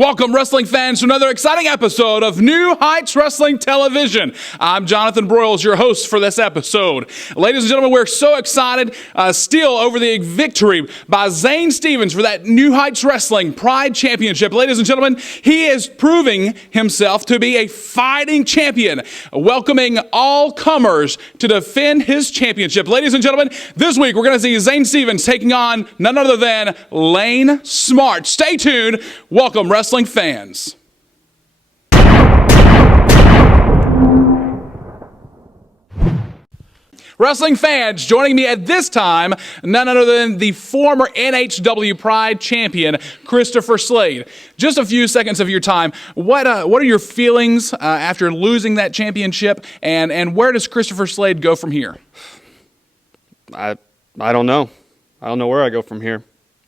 Welcome, wrestling fans, to another exciting episode of New Heights Wrestling Television. I'm Jonathan Broyles, your host for this episode. Ladies and gentlemen, we're so excited still over the victory by Zane Stevens for that New Heights Wrestling Pride Championship. Ladies and gentlemen, he is proving himself to be a fighting champion, welcoming all comers to defend his championship. Ladies and gentlemen, this week we're going to see Zane Stevens taking on none other than Lane Smart. Stay tuned. Welcome, wrestling fans. Wrestling fans, joining me at this time, none other than the former NHW Pride champion, Christopher Slade. Just a few seconds of your time. What are your feelings after losing that championship, and where does Christopher Slade go from here? I don't know. I don't know where I go from here.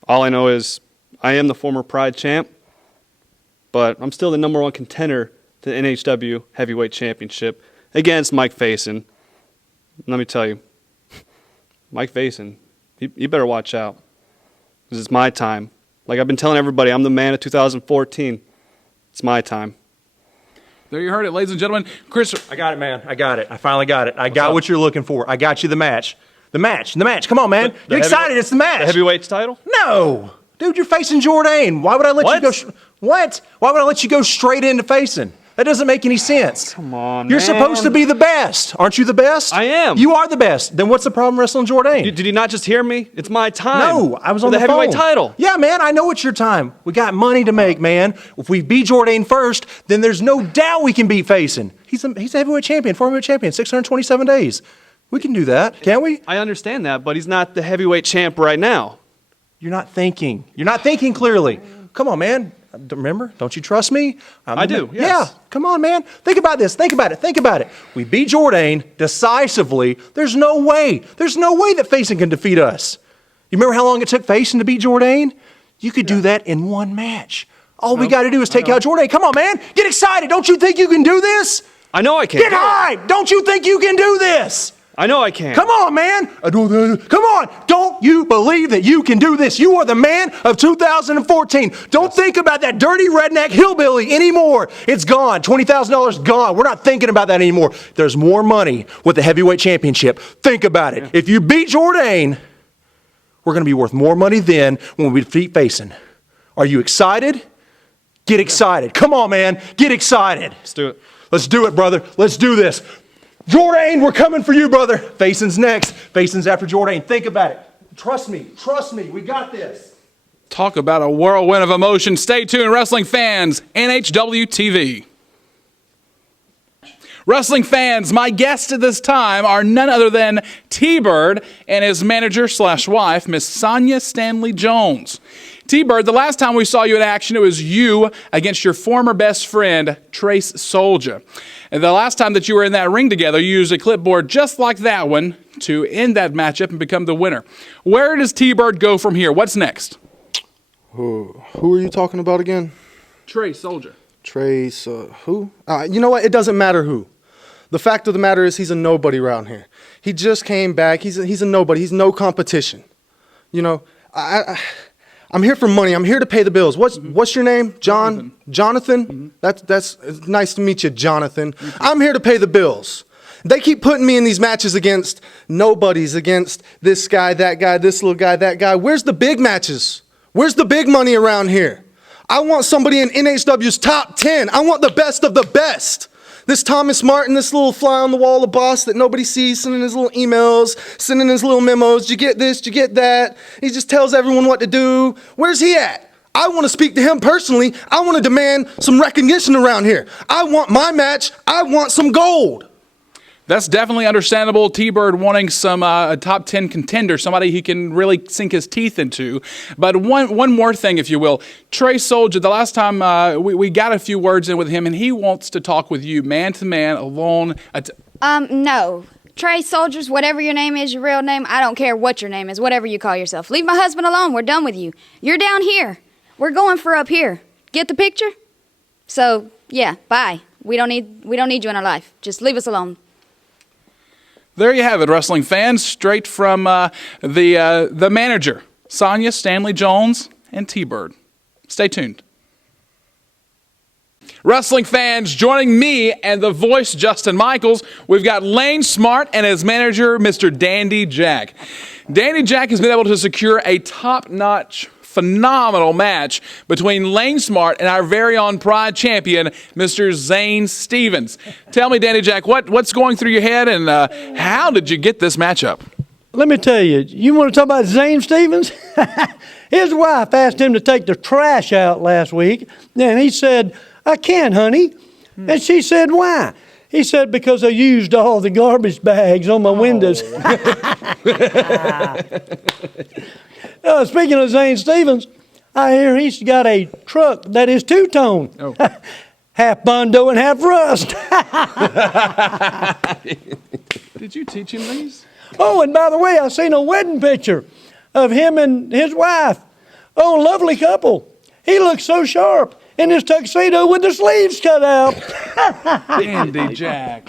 All I know is I am the former Pride champ, but I'm still the number one contender to the NHW Heavyweight Championship against Mike Faison. Let me tell you, Mike Faison, you better watch out, because it's my time. Like I've been telling everybody, I'm the man of 2014. It's my time. There you heard it, ladies and gentlemen. Chris, I got it, man. I got it. I finally got it. I got what you're looking for. I got you the match. The match. Come on, man. You're excited. It's the match. The heavyweight title? No. Dude, you're facing Jourdain. Why would I let you go? What? Why would I let you go straight into Faison? That doesn't make any sense. Come on, You're man. supposed to be the best. Aren't you the best? I am. You are the best. Then what's the problem wrestling Jourdain? Did you not just hear me? It's my time. No, I was on the the heavyweight phone. title. Yeah, man, I know it's your time. We got money to make, man. If we beat Jourdain first, then there's no doubt we can beat Faison. He's a heavyweight champion, former heavyweight champion, 627 days. We can do that, can't we? I understand that, but he's not the heavyweight champ right now. You're not thinking. You're not thinking clearly. Come on, man. Remember? Don't you trust me? I do, yes. Yeah. Come on, man. Think about this. Think about it. We beat Jourdain decisively. There's no way that Faison can defeat us. You remember how long it took Faison to beat Jourdain? You could do that in one match. All we got to do is take out Jourdain. Come on, man. Get excited. Don't you think you can do this? I know I can. Get hyped. Don't you think you can do this? I know I can. Come on, man. Come on. Don't you believe that you can do this? You are the man of 2014. Don't think about that dirty redneck hillbilly anymore. It's gone. $20,000 gone. We're not thinking about that anymore. There's more money with the heavyweight championship. Think about it. Yeah. If you beat Jourdain, we're going to be worth more money then when we defeat Faison. Are you excited? Get excited. Come on, man. Get excited. Let's do it. Let's do it, brother. Let's do this. Jourdain, we're coming for you, brother. Faison's next. Faison's after Jourdain. Think about it. Trust me. We got this. talk about a whirlwind of emotion. Stay tuned, wrestling fans. NHW TV. Wrestling fans, my guests at this time are none other than TBird and his manager/wife, Miss Sonia Stanley Jones. TBird, the last time we saw you in action, it was you against your former best friend, Trace Soldier. And the last time that you were in that ring together, you used a clipboard just like that one to end that matchup and become the winner. Where does TBird go from here? What's next? Who are you talking about again? Trace Soldier. Trace, who? You know what? It doesn't matter who. The fact of the matter is he's a nobody around here. He just came back. He's a nobody. He's no competition. You know, I'm here for money. I'm here to pay the bills. What's your name? Jonathan. Mm-hmm. That's nice to meet you, Jonathan. I'm here to pay the bills. They keep putting me in these matches against nobodies, against this guy, that guy, this little guy, that guy. Where's the big matches? Where's the big money around here? I want somebody in NHW's top 10. I want the best of the best. This Thomas Martin, this little fly on the wall, the boss that nobody sees, sending his little emails, sending his little memos. Did you get this? Did you get that? He just tells everyone what to do. Where's he at? I want to speak to him personally. I want to demand some recognition around here. I want my match. I want some gold. That's definitely understandable. T-Bird wanting some a top 10 contender, somebody he can really sink his teeth into. But one more thing, if you will. Trace Soldier, the last time we got a few words in with him, and he wants to talk with you man-to-man, alone. No. Trace Soldiers, whatever your name is, your real name, I don't care what your name is, whatever you call yourself. Leave my husband alone. We're done with you. You're down here. We're going for up here. Get the picture? So, yeah, bye. We don't need you in our life. Just leave us alone. There you have it, wrestling fans, straight from the manager, Sonia Stanley Jones and T-Bird. Stay tuned. Wrestling fans, joining me and the voice, Justin Michaels, we've got Lane Smart and his manager, Mr. Dandy Jack. Dandy Jack has been able to secure a top-notch, phenomenal match between Lane Smart and our very own Pride champion, Mr. Zane Stevens. Tell me, Dandy Jack, what's going through your head, and how did you get this matchup? Let me tell you, you want to talk about Zane Stevens? His wife asked him to take the trash out last week, and he said, "I can, honey." And she said, "Why?" He said, "Because I used all the garbage bags on my windows." Speaking of Zane Stevens, I hear he's got a truck that is two-tone. Oh. Half Bondo and half rust. Did you teach him these? Oh, and by the way, I seen a wedding picture of him and his wife. Oh, lovely couple. He looks so sharp in his tuxedo with the sleeves cut out. Dandy Jack.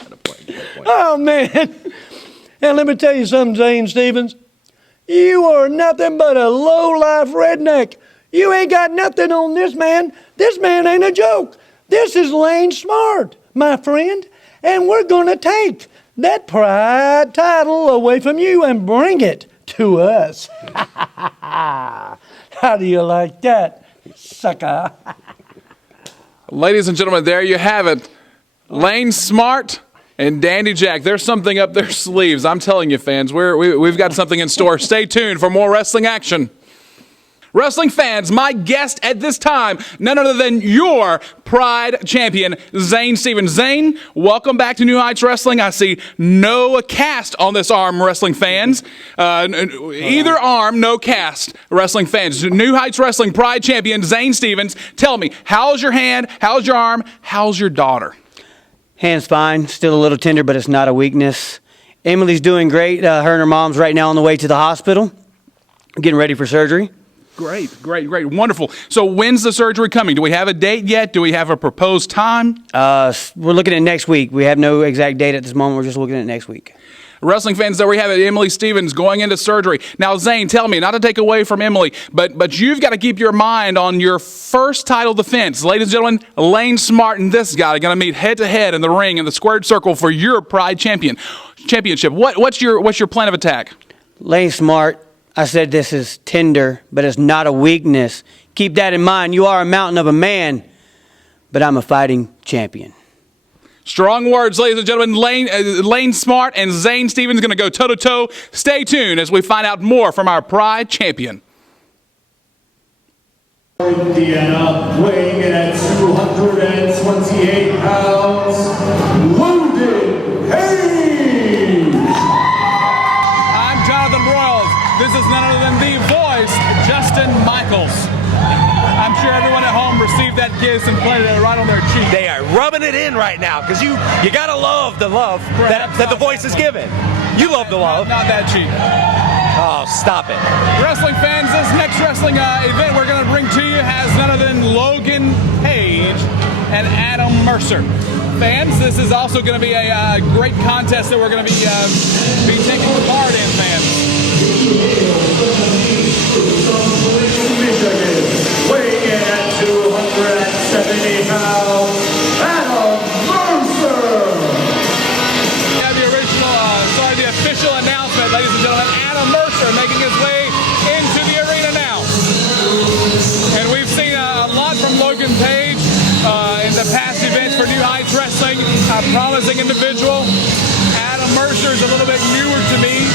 Oh, man. And let me tell you something, Zane Stevens. You are nothing but a low-life redneck. You ain't got nothing on this man. This man ain't a joke. This is Lane Smart, my friend. And we're going to take that Pride title away from you and bring it to us. How do you like that, sucker? Ladies and gentlemen, there you have it. Lane Smart and Dandy Jack. There's something up their sleeves. I'm telling you, fans, we've got something in store. Stay tuned for more wrestling action. Wrestling fans, my guest at this time, none other than your Pride champion, Zane Stevens. Zane, welcome back to New Heights Wrestling. I see no cast on this arm, wrestling fans. Either arm, no cast, wrestling fans. New Heights Wrestling Pride champion, Zane Stevens. Tell me, how's your hand? How's your arm? How's your daughter? Hand's fine, still a little tender, but it's not a weakness. Emily's doing great. Her and her mom's right now on the way to the hospital, getting ready for surgery. Great, wonderful. So when's the surgery coming? Do we have a date yet? Do we have a proposed time? We're looking at next week. We have no exact date at this moment. We're just looking at next week. Wrestling fans, there we have it. Emily Stevens going into surgery. Now, Zane, tell me, not to take away from Emily, but you've got to keep your mind on your first title defense. Ladies and gentlemen, Lane Smart and this guy are going to meet head-to-head in the ring in the squared circle for your Pride championship. What's your plan of attack? Lane Smart, I said this is tender, but it's not a weakness. Keep that in mind. You are a mountain of a man, but I'm a fighting champion. Strong words, ladies and gentlemen. Lane Smart and Zane Stevens going to go toe-to-toe. Stay tuned as we find out more from our Pride champion. Indiana, weighing in at 228 pounds, Logan Hayes. I'm Jonathan Broyles. This is none other than the voice, Justin Michaels. I'm sure everyone at home received that kiss and planted it right on their cheek. They are rubbing it in right now because you gotta love the love that the voice is given. You love the love. Not that cheap. Oh, stop it. Wrestling fans, this next wrestling event we're going to bring to you has none other than Logan Page and Adam Mercer. Fans, this is also going to be a great contest that we're going to be taking part in, fans. Weighing in at 270 pounds, Adam Mercer. We have the official announcement, ladies and gentlemen. Adam Mercer making his way into the arena now. And we've seen a lot from Logan Page in the past events for New Heights Wrestling. A promising individual. Adam Mercer is a little bit newer to me.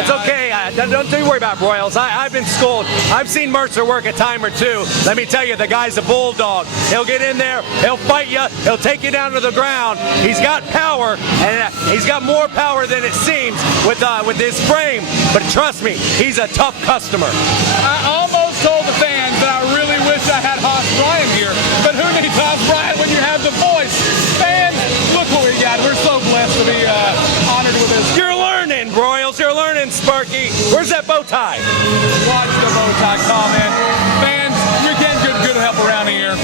It's okay. Don't worry about Broyles. I've been schooled. I've seen Mercer work a time or two. Let me tell you, the guy's a bulldog. He'll get in there. He'll fight you. He'll take you down to the ground. He's got power, and he's got more power than it seems with his frame. But trust me, he's a tough customer. I almost told the fans that I really wish I had Hoss Bryant here. But who needs Hoss Bryant when you have the voice? Fans, look what we got. We're so blessed to be honored with this. You're learning, Broyles. You're learning, Sparky. Where's that bow tie? Watch the bow tie comment. Fans, you can't get good help around here.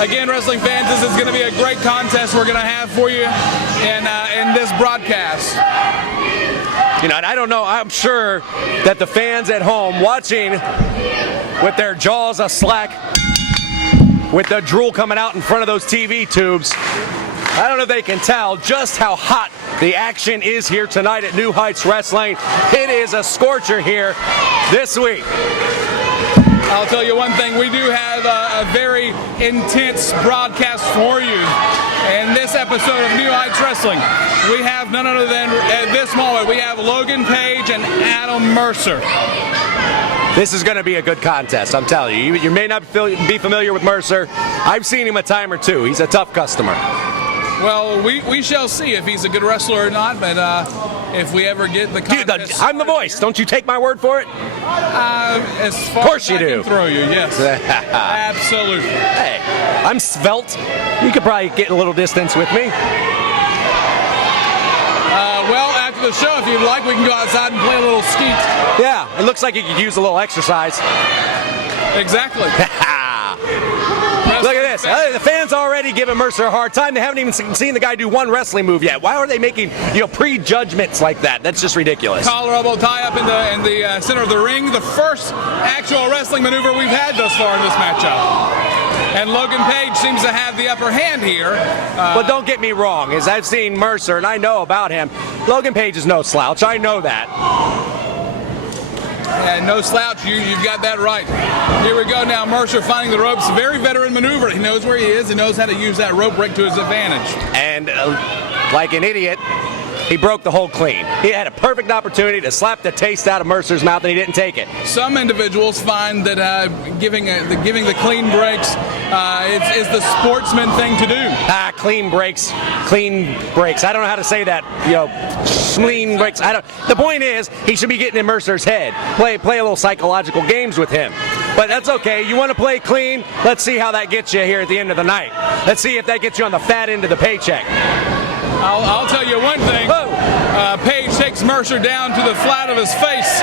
Again, wrestling fans, this is going to be a great contest we're going to have for you in this broadcast. You know, and I don't know, I'm sure that the fans at home watching with their jaws a slack with the drool coming out in front of those TV tubes. I don't know if they can tell just how hot the action is here tonight at New Heights Wrestling. It is a scorcher here this week. I'll tell you one thing, we do have a very intense broadcast for you. In this episode of New Heights Wrestling, we have none other than, at this moment, we have Logan Page and Adam Mercer. This is going to be a good contest, I'm telling you. You may not be familiar with Mercer. I've seen him a time or two. He's a tough customer. Well, we shall see if he's a good wrestler or not, but if we ever get the contest... Dude, I'm the voice. Don't you take my word for it? As far of course as you I do. Can throw you, yes. Absolutely. Hey, I'm svelte. You could probably get a little distance with me. Well, after the show, if you'd like, we can go outside and play a little skeet. Yeah, it looks like you could use a little exercise. Exactly. Look at this. The fans already giving Mercer a hard time. They haven't even seen the guy do one wrestling move yet. Why are they making prejudgments like that? That's just ridiculous. Collar elbow tie up in the center of the ring. The first actual wrestling maneuver we've had thus far in this matchup. And Logan Page seems to have the upper hand here. But don't get me wrong, as I've seen Mercer and I know about him, Logan Page is no slouch. I know that. Yeah, no slouch. You've got that right. Here we go now. Mercer finding the ropes. Very veteran maneuver. He knows where he is. He knows how to use that rope break to his advantage. And like an idiot, he broke the hole clean. He had a perfect opportunity to slap the taste out of Mercer's mouth, and he didn't take it. Some individuals find that giving the clean breaks is the sportsman thing to do. Clean breaks. I don't know how to say that. Clean breaks. The point is, he should be getting in Mercer's head. Play a little psychological games with him. But that's okay. You want to play clean? Let's see how that gets you here at the end of the night. Let's see if that gets you on the fat end of the paycheck. I'll tell you one thing. Page takes Mercer down to the flat of his face.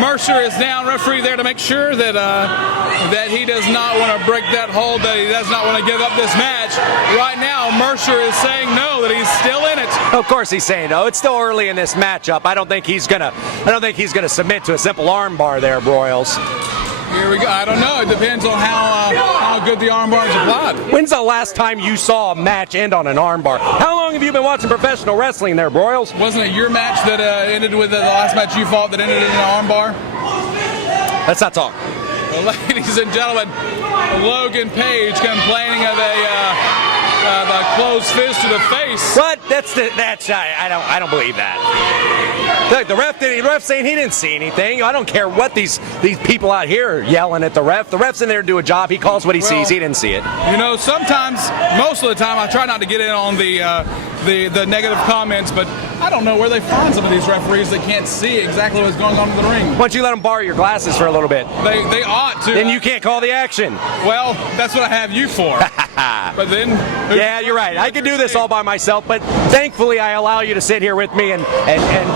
Mercer is down, referee there to make sure that he does not want to break that hold, that he does not want to give up this match. Right now, Mercer is saying no, that he's still in it. Of course he's saying no. It's still early in this matchup. I don't think he's gonna submit to a simple armbar there, Broyles. Here we go. I don't know. It depends on how good the armbar is applied. When's the last time you saw a match end on an armbar? How long have you been watching professional wrestling there, Broyles? Wasn't it your match that ended with the last match you fought that ended in an armbar? Let's not talk. Well, ladies and gentlemen, Logan Page complaining of a closed fist to the face. What? I don't believe that. Look, the ref saying he didn't see anything. I don't care what these people out here are yelling at the ref. The ref's in there to do a job. He calls what he sees. He didn't see it. Sometimes, most of the time, I try not to get in on the negative comments, but I don't know where they find some of these referees that can't see exactly what's going on in the ring. Why don't you let them borrow your glasses for a little bit? They ought to. Then you can't call the action. Well, that's what I have you for. But then... Yeah, you're right. I can do this all by myself, but thankfully I allow you to sit here with me and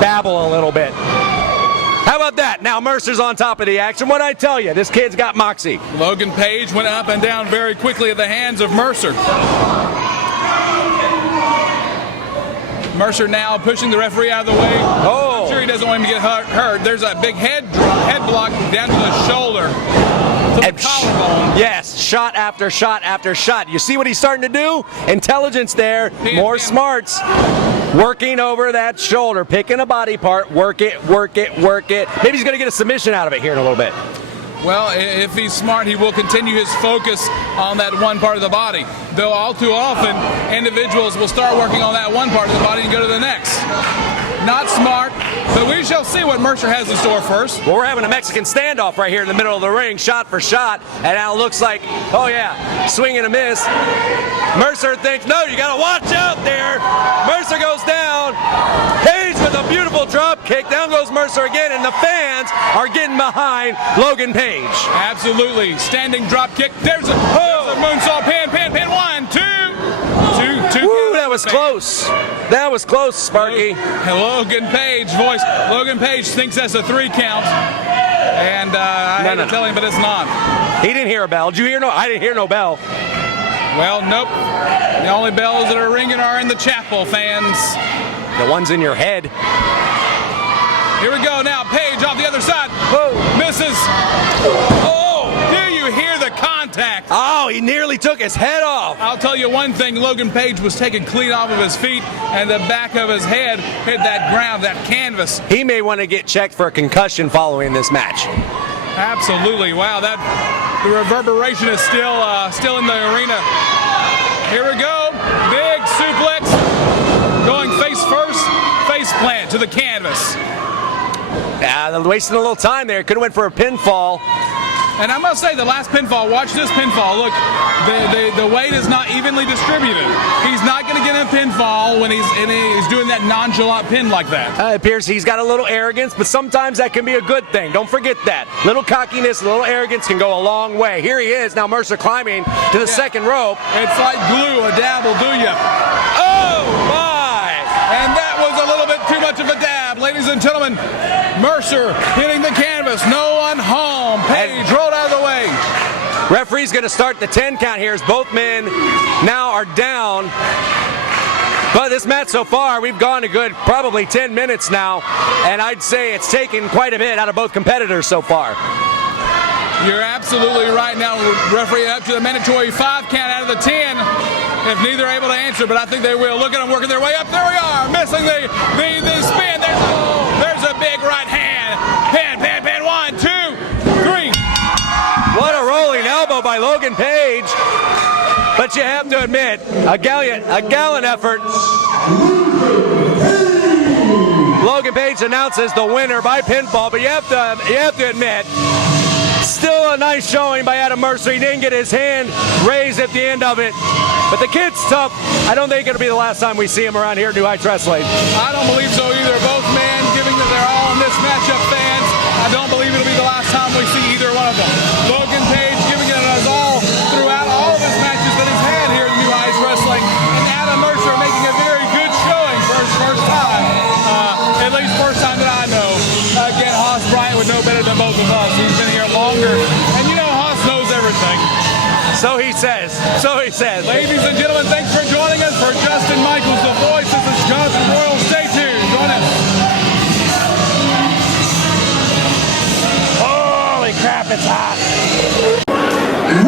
babble a little bit. How about that? Now Mercer's on top of the action. What'd I tell you? This kid's got moxie. Logan Page went up and down very quickly at the hands of Mercer. Mercer now pushing the referee out of the way. I'm sure he doesn't want him to get hurt. There's a big head block down to the shoulder. To the collarbone. Yes, shot after shot after shot. You see what he's starting to do? Intelligence there, more smarts. Working over that shoulder, picking a body part, work it. Maybe he's going to get a submission out of it here in a little bit. Well, if he's smart, he will continue his focus on that one part of the body. Though all too often, individuals will start working on that one part of the body and go to the next. Not smart, but we shall see what Mercer has in store first. Well, we're having a Mexican standoff right here in the middle of the ring, shot for shot, and now it looks like, swing and a miss. Mercer thinks, no, you got to watch out there. Mercer goes down. Page with a beautiful drop kick. Down goes Mercer again, and the fans are getting behind Logan Page. Absolutely. Standing drop kick. There's a moonsault pin. 1, 2. Woo, that was close. That was close, Sparky. Logan Page voice. Logan Page thinks that's a 3 count. And I had to tell him, but it's not. He didn't hear a bell. Did you hear I didn't hear no bell. Well, nope. The only bells that are ringing are in the chapel, fans. The ones in your head. Here we go now. Page off the other side. Whoa. Misses. Oh, do you hear the contact? attack. Oh, he nearly took his head off. I'll tell you one thing, Logan Page was taken clean off of his feet, and the back of his head hit that ground, that canvas. He may want to get checked for a concussion following this match. Absolutely. Wow, the reverberation is still in the arena. Here we go. Big suplex. Going face first, face plant to the canvas. Wasting a little time there. Could have went for a pinfall. And I must say, the last pinfall, watch this pinfall. Look, the weight is not evenly distributed. He's not going to get a pinfall when he's doing that nonchalant pin like that. It appears he's got a little arrogance, but sometimes that can be a good thing. Don't forget that. Little cockiness, a little arrogance can go a long way. Here he is, now Mercer climbing to the second rope. It's like glue, a dab will do ya. Oh, my! And that was a little bit too much of a dab. Ladies and gentlemen, Mercer hitting the canvas. No one home. Page rolled out of the way. Referee's going to start the 10 count here as both men now are down. But this match so far, we've gone a good probably 10 minutes now, and I'd say it's taken quite a bit out of both competitors so far. You're absolutely right. Now, referee up to the mandatory 5 count out of the 10. If neither are able to answer, but I think they will. Look at them working their way up. There we are, missing the spin. There's a big right hand. Pin. 1, 2, 3. What a rolling elbow by Logan Page. But you have to admit, a gallant effort. Logan Page announces the winner by pinfall, but you have to admit, still a nice showing by Adam Mercer. He didn't get his hand raised at the end of it. But the kid's tough. I don't think it'll be the last time we see him around here at New Heights Wrestling. I don't believe so either. Both men giving that they're all in this matchup fans. I don't believe it'll be the last time we see either one of them. Logan Page giving it us all throughout all of his matches that he's had here at New Heights Wrestling. And Adam Mercer making a very good showing for his first time. At least first time that I know. Again, Haas Bryant would know better than both of us. He's been here longer. And you know Haas knows everything. So he says. Ladies and gentlemen, thanks for joining us. For Justin Michaels, the voice, this is Jonathan Royal. Stay tuned. Join us. Holy crap, it's hot.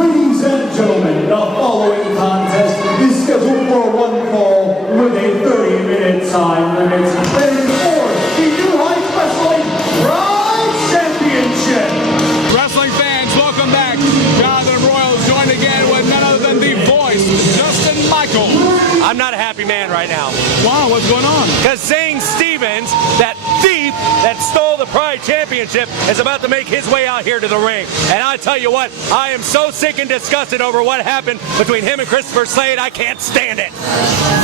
Ladies and gentlemen, the following contest is scheduled for one fall with a 30-minute time limit. Heading for the New Heights Wrestling Pride Championship. Wrestling fans, welcome back. Jonathan Royal is joined again with none other than the voice, Justin Michaels. I'm not a happy man right now. Wow, what's going on? Because Zane Stevens, that thief that stole the Pride Championship, is about to make his way out here to the ring. And I tell you what, I am so sick and disgusted over what happened between him and Christopher Slade. I can't stand it.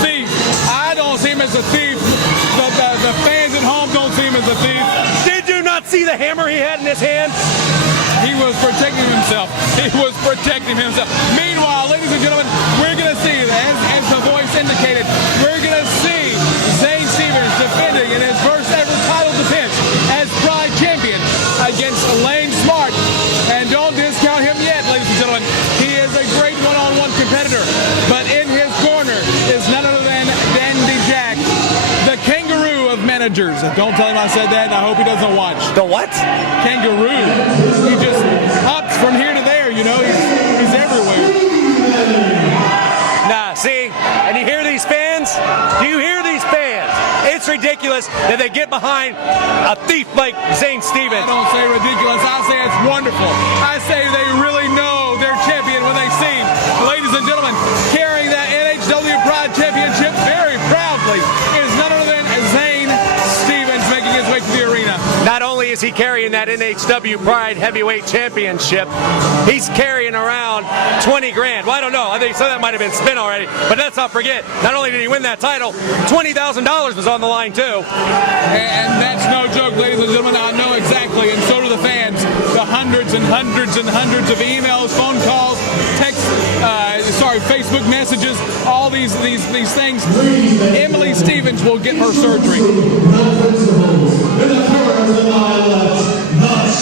Thief. I don't see him as a thief. The fans at home don't see him as a thief. Did you not see the hammer he had in his hand? He was protecting himself. Meanwhile, ladies and gentlemen, we're going to see, as the voice indicated, we're going to see Zane Stevens defending in his first ever title defense as Pride Champion against Lane Smart. And don't discount him yet, ladies and gentlemen. He is a great one-on-one competitor. But in his corner is none other than Dandy Jack, the kangaroo of managers. Don't tell him I said that, and I hope he doesn't watch. The what? Kangaroo. He just hops from here to there, you know. He's everywhere. Nah, see, and you hear these fans? Do you hear these fans? It's ridiculous that they get behind a thief like Zane Stevens. I don't say ridiculous. I say it's wonderful. I say they really know their champion when they see him. Ladies and gentlemen, carrying that NHW Pride Championship very proudly is none other than Zane Stevens making his way to the arena. Not only is he carrying that NHW Pride Heavyweight Championship, he's carrying around 20 grand. Well, I don't know. I think some of that might have been spent already. But let's not forget, not only did he win that title, $20,000 was on the line too. And that's no joke, ladies and gentlemen. I know exactly, and so do the fans. The hundreds and hundreds and hundreds of emails, phone calls, texts, Facebook messages, all these things. Emily Stevens will get her surgery. The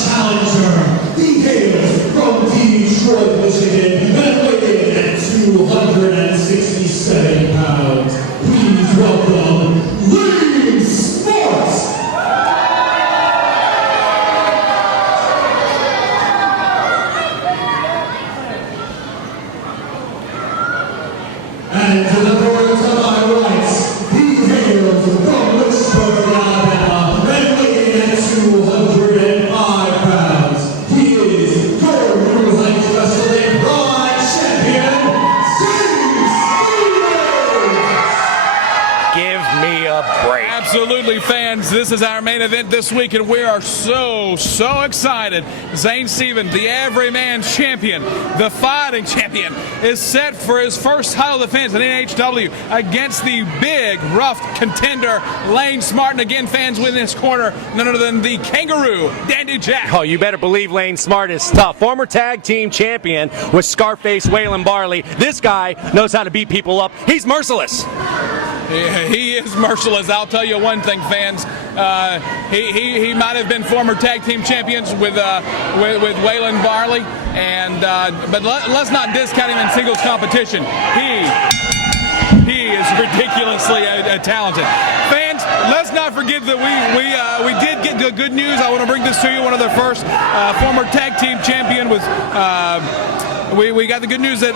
challenger, the hailers from Detroit, Michigan, and weighing at 267 pounds. Please welcome Lane Sports. And to the north to my right, he hails from Lynchburg, Alabama, and weighing at 205 pounds, he is your New Heights Wrestling Pride Champion, Zane Stevens! Give me a break. Absolutely, fans. This is our main event this week, and we are so excited. Zane Stevens, the everyman champion, the fighting champion, is set for his first title defense in NHW against the big, rough contender, Lane Smart. And again, fans win this corner, none other than the Kangaroo, Dandy Jack. Oh, you better believe Lane Smart is tough. Former tag team champion with Scarface Waylon Barley. This guy knows how to beat people up. He's merciless. Yeah, he is merciless. I'll tell you one thing, fans. He might have been former tag team champions with Waylon Barley, and but let's not discount him in singles competition. He is ridiculously talented. Fans, let's not forget that we did get the good news. I want to bring this to you. One of the first former tag team champion was. We got the good news that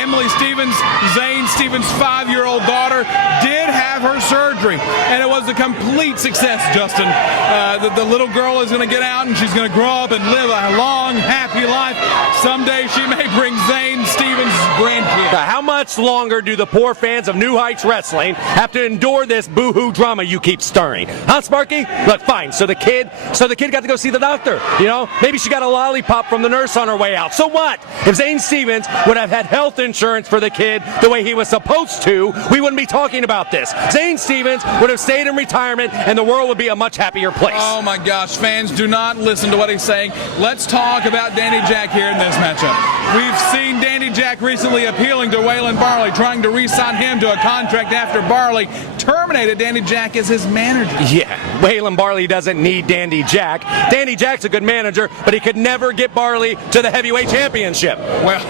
Emily Stevens, Zane Stevens' 5-year-old daughter, did have her surgery, and it was a complete success, Justin. The little girl is going to get out, and she's going to grow up and live a long, happy life. Someday she may bring Zane Stevens' grandkid. Now, how much longer do the poor fans of New Heights Wrestling have to endure this boo-hoo drama you keep stirring? Huh, Sparky? Look, fine. So the kid got to go see the doctor. You know, maybe she got a lollipop from the nurse on her way out. So what? If Zane Stevens would have had health insurance for the kid the way he was supposed to, we wouldn't be talking about this. Zane Stevens would have stayed in retirement, and the world would be a much happier place. Oh my gosh, fans, do not listen to what he's saying. Let's talk about Dandy Jack here in this matchup. We've seen Dandy Jack recently appealing to Waylon Barley, trying to re-sign him to a contract after Barley terminated Dandy Jack as his manager. Yeah, Waylon Barley doesn't need Dandy Jack. Dandy Jack's a good manager, but he could never get Barley to the heavyweight championship. Well,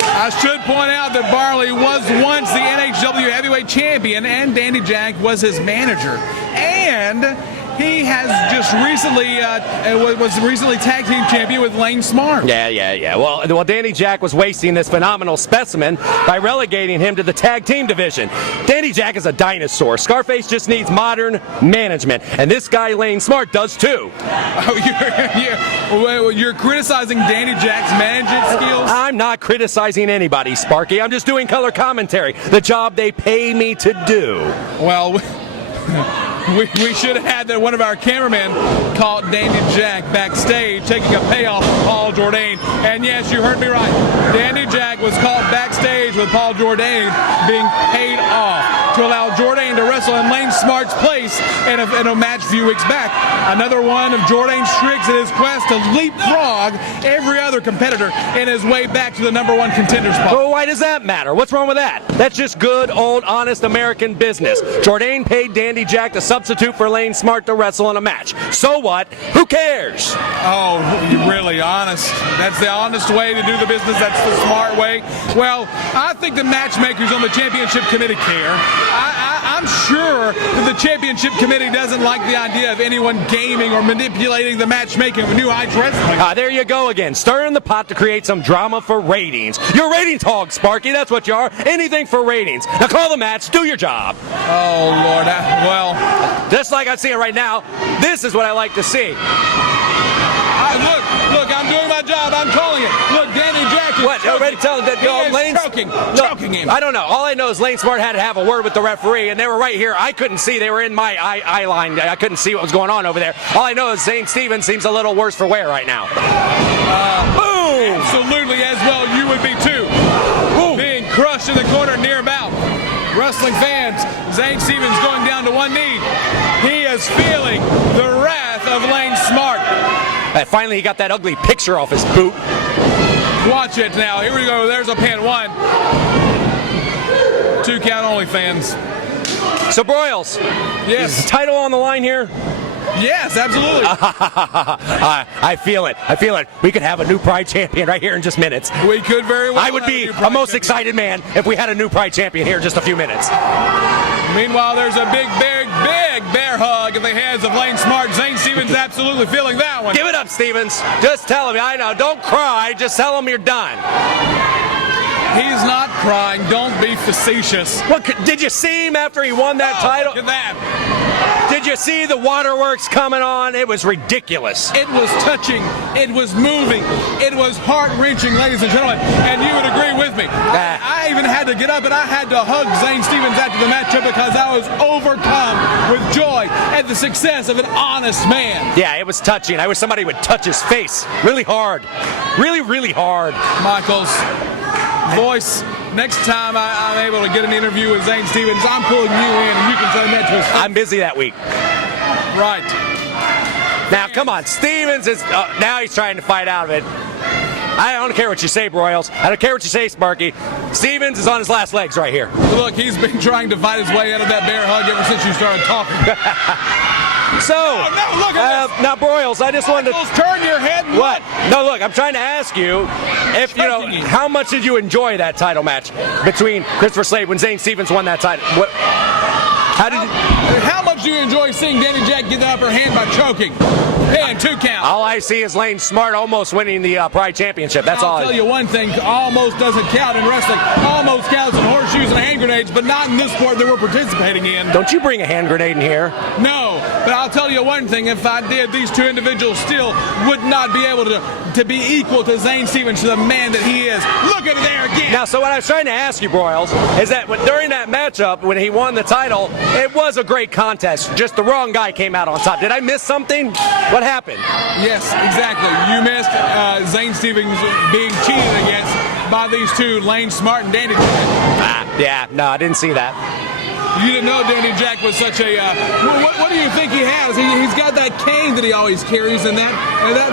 I should point out that Barley was once the NHW heavyweight champion, and Dandy Jack was his manager. And he has just recently was recently tag team champion with Lane Smart. Yeah. Well, Dandy Jack was wasting this phenomenal specimen by relegating him to the tag team division. Dandy Jack is a dinosaur. Scarface just needs modern management, and this guy Lane Smart does too. Oh, you're criticizing Dandy Jack's management skills? I'm not criticizing anybody, Sparky. I'm just doing color commentary, the job they pay me to do. Well, we should have had that one of our cameramen caught Dandy Jack backstage taking a payoff from Paul Jourdain. And yes, you heard me right. Dandy Jack was caught backstage with Paul Jourdain being paid off to allow Jourdain to wrestle in Lane Smart's place in a match a few weeks back. Another one of Jourdain's tricks in his quest to leapfrog every other competitor in his way back to the #1 contender spot. Well, why does that matter? What's wrong with that? That's just good, old, honest American business. Jourdain paid Dandy Jack to substitute for Lane Smart to wrestle in a match. So what? Who cares? Oh, you're really honest. That's the honest way to do the business. That's the smart way. Well, I think the matchmakers on the championship committee care. I'm sure that the championship committee doesn't like the idea of anyone gaming or manipulating the matchmaking of New Heights Wrestling. There you go again, stirring the pot to create some drama for ratings. You're a ratings hog, Sparky. That's what you are. Anything for ratings. Now call the match. Do your job. Oh, Lord. Well, just like I see it right now, this is what I like to see. Look, I'm doing my job. I'm calling it. Look, Danny Jack is what? Already telling that Lane's choking him. I don't know. All I know is Lane Smart had to have a word with the referee, and they were right here. I couldn't see. They were in my eye line. I couldn't see what was going on over there. All I know is Zane Stevens seems a little worse for wear right now. Boom! Absolutely, as well you would be too. Boom. Being crushed in the corner near about. Wrestling fans, Zane Stevens going down to one knee. He is feeling the wrath of Lane Smart. Finally, he got that ugly picture off his boot. Watch it now. Here we go. There's a pin. 1. 2 count only, fans. So, Broyles. Yes. Is the title on the line here? Yes, absolutely. I feel it. We could have a new Pride champion right here in just minutes. We could very well. I would be a most excited man if we had a new Pride champion here in just a few minutes. Meanwhile, there's a big bear hug at the hands of Lane Smart. Zane Stevens absolutely feeling that one. Give it up, Stevens. Just tell him. I know. Don't cry. Just tell him you're done. He's not crying. Don't be facetious. What, did you see him after he won that title? Look at that. Did you see the waterworks coming on? It was ridiculous. It was touching. It was moving. It was heart-wrenching, ladies and gentlemen. And you would agree with me. I even had to get up and I had to hug Zane Stevens after the matchup because I was overcome with joy at the success of an honest man. Yeah, it was touching. I wish somebody would touch his face really hard. Really, really hard. Michaels, voice, next time I'm able to get an interview with Zane Stevens, I'm pulling you in and you can tell that to his face. I'm busy that week. Right. Now, come on. Stevens is, now he's trying to fight out of it. I don't care what you say, Broyles. I don't care what you say, Sparky. Stevens is on his last legs right here. Look, he's been trying to fight his way out of that bear hug ever since you started talking. So, no, look at this. Now, Broyles, I just wanted to... Turn your head. What? No, look, I'm trying to ask you if, you know, how much did you enjoy that title match between Christopher Slade when Zane Stevens won that title? What? How much do you enjoy seeing Danny Jack get the upper hand by choking? And 2 count. All I see is Lane Smart almost winning the Pride Championship. That's all. I'll tell you one thing, almost doesn't count in wrestling. Almost counts in horseshoes and hand grenades, but not in this sport that we're participating in. Don't you bring a hand grenade in here. No, but I'll tell you one thing, if I did, these two individuals still would not be able to be equal to Zane Stevens, to the man that he is. Look at it there again. Now, so what I was trying to ask you, Broyles, is that during that matchup, when he won the title, it was a great contest. Just the wrong guy came out on top. Did I miss something? What happened? Yes, exactly. You missed Zane Stevens being cheated against by these two, Lane Smart and Danny Jack. Yeah, no, I didn't see that. You didn't know Danny Jack was such a... what do you think he has? He's got that cane that he always carries and that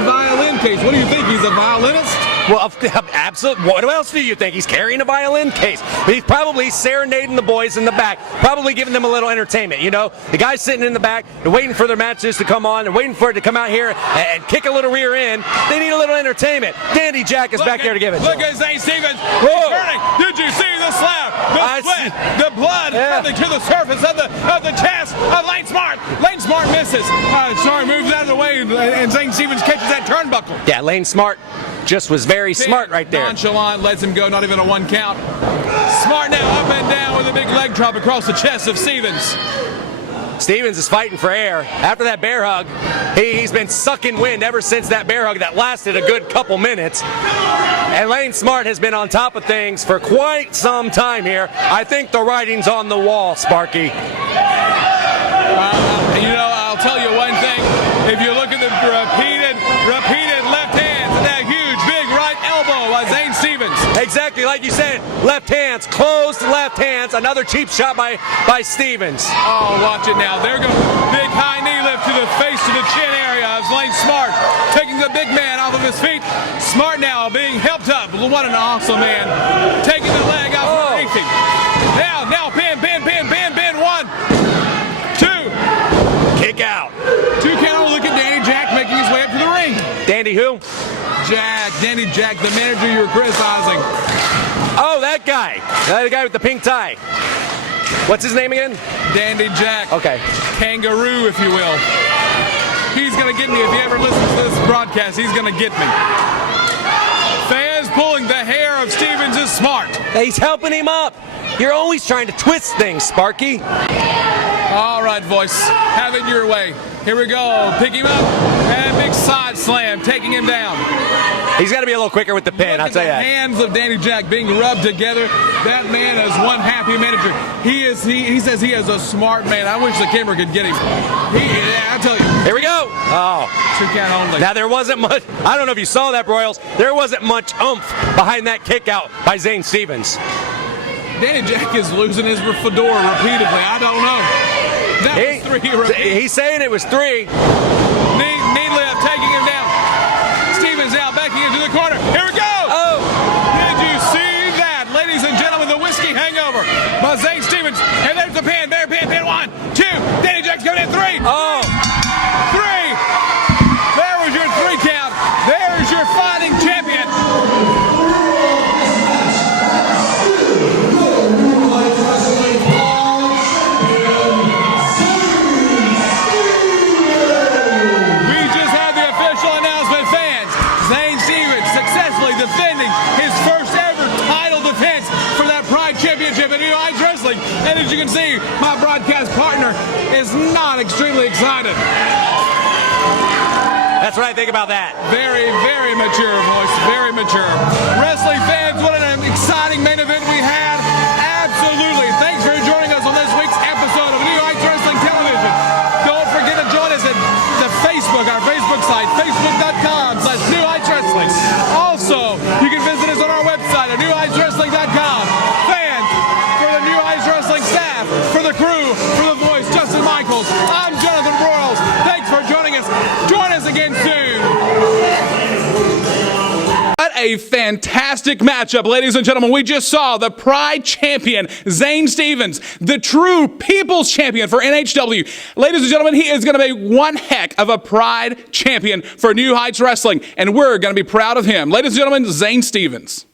violin case. What do you think? He's a violinist? Well, absolutely. What else do you think? He's carrying a violin case. He's probably serenading the boys in the back, probably giving them a little entertainment. You know, the guys sitting in the back, they're waiting for their matches to come on, they're waiting for it to come out here and kick a little rear end. They need a little entertainment. Danny Jack is back there to give it. Look at Zane Stevens. Whoa. He's turning. Did you see the slap? The sweat, the blood coming to the surface of the chest of Lane Smart. Lane Smart misses. Moves out of the way, and Zane Stevens catches that turnbuckle. Yeah, Lane Smart just was very smart right there. Nonchalant, lets him go, not even a 1 count. Smart now up and down with a big leg drop across the chest of Stevens. Stevens is fighting for air. After that bear hug, he's been sucking wind ever since that bear hug that lasted a good couple minutes. And Lane Smart has been on top of things for quite some time here. I think the writing's on the wall, Sparky. I'll tell you one thing. If you look at the repeated left hands and that huge, big right elbow by Zane Stevens. Exactly, like you said, left hands, closed left hands, another cheap shot by Stevens. Oh, watch it now. There goes big high knee lift to the face, to the chin area of Lane Smart, taking the big man off of his feet. Smart now being helped up. What an awesome man. Taking the leg off underneath him. Now, pin, 1, 2. Kick out. 2 count. Look at Danny Jack making his way up to the ring. Danny who? Danny Jack, the manager you were criticizing. Oh, that guy. The guy with the pink tie. What's his name again? Danny Jack. Okay. Kangaroo, if you will. He's going to get me. If he ever listens to this broadcast, he's going to get me. Fans pulling the hair of Stevens is Smart. He's helping him up. You're always trying to twist things, Sparky. All right, voice. Have it your way. Here we go. Pick him up. And big side slam, taking him down. He's got to be a little quicker with the pin, I'll tell you that. The hands of Danny Jack being rubbed together. That man is one happy manager. He says he is a smart man. I wish the camera could get him. I'll tell you. Here we go. Oh. 2 count only. Now, there wasn't much. I don't know if you saw that, Broyles. There wasn't much oomph behind that kick out by Zane Stevens. Danny Jack is losing his fedora repeatedly. I don't know. That was 3. He's saying it was 3. Knee lift, taking him down. Stevens now backing into the corner. Here we go. Oh. Did you see that, ladies and gentlemen? The whiskey hangover by Zane Stevens. And there's the pin. There, pin. 1, 2. Danny Jack's going in 3. Oh. 3. There was your 3 count. There's your fighting champion. Championship in New Heights Wrestling. And as you can see, my broadcast partner is not extremely excited. That's right, think about that. Very, very mature voice, very mature. Wrestling fans, what an exciting main event we had. Absolutely. Thanks for joining us on this week's episode of New Heights Wrestling Television. Don't forget to join us at the Facebook, our Facebook site, facebook.com/New Heights Wrestling. Also, you can visit us on our website at newheightswrestling.com. Fans, for the New Heights Wrestling staff, for the crew, for the voice, Justin Michaels, I'm Jonathan Broyles. Thanks for joining us. Join us again soon. What a fantastic matchup, ladies and gentlemen. We just saw the Pride champion, Zane Stevens, the true People's champion for NHW. Ladies and gentlemen, he is going to be one heck of a Pride champion for New Heights Wrestling, and we're going to be proud of him. Ladies and gentlemen, Zane Stevens.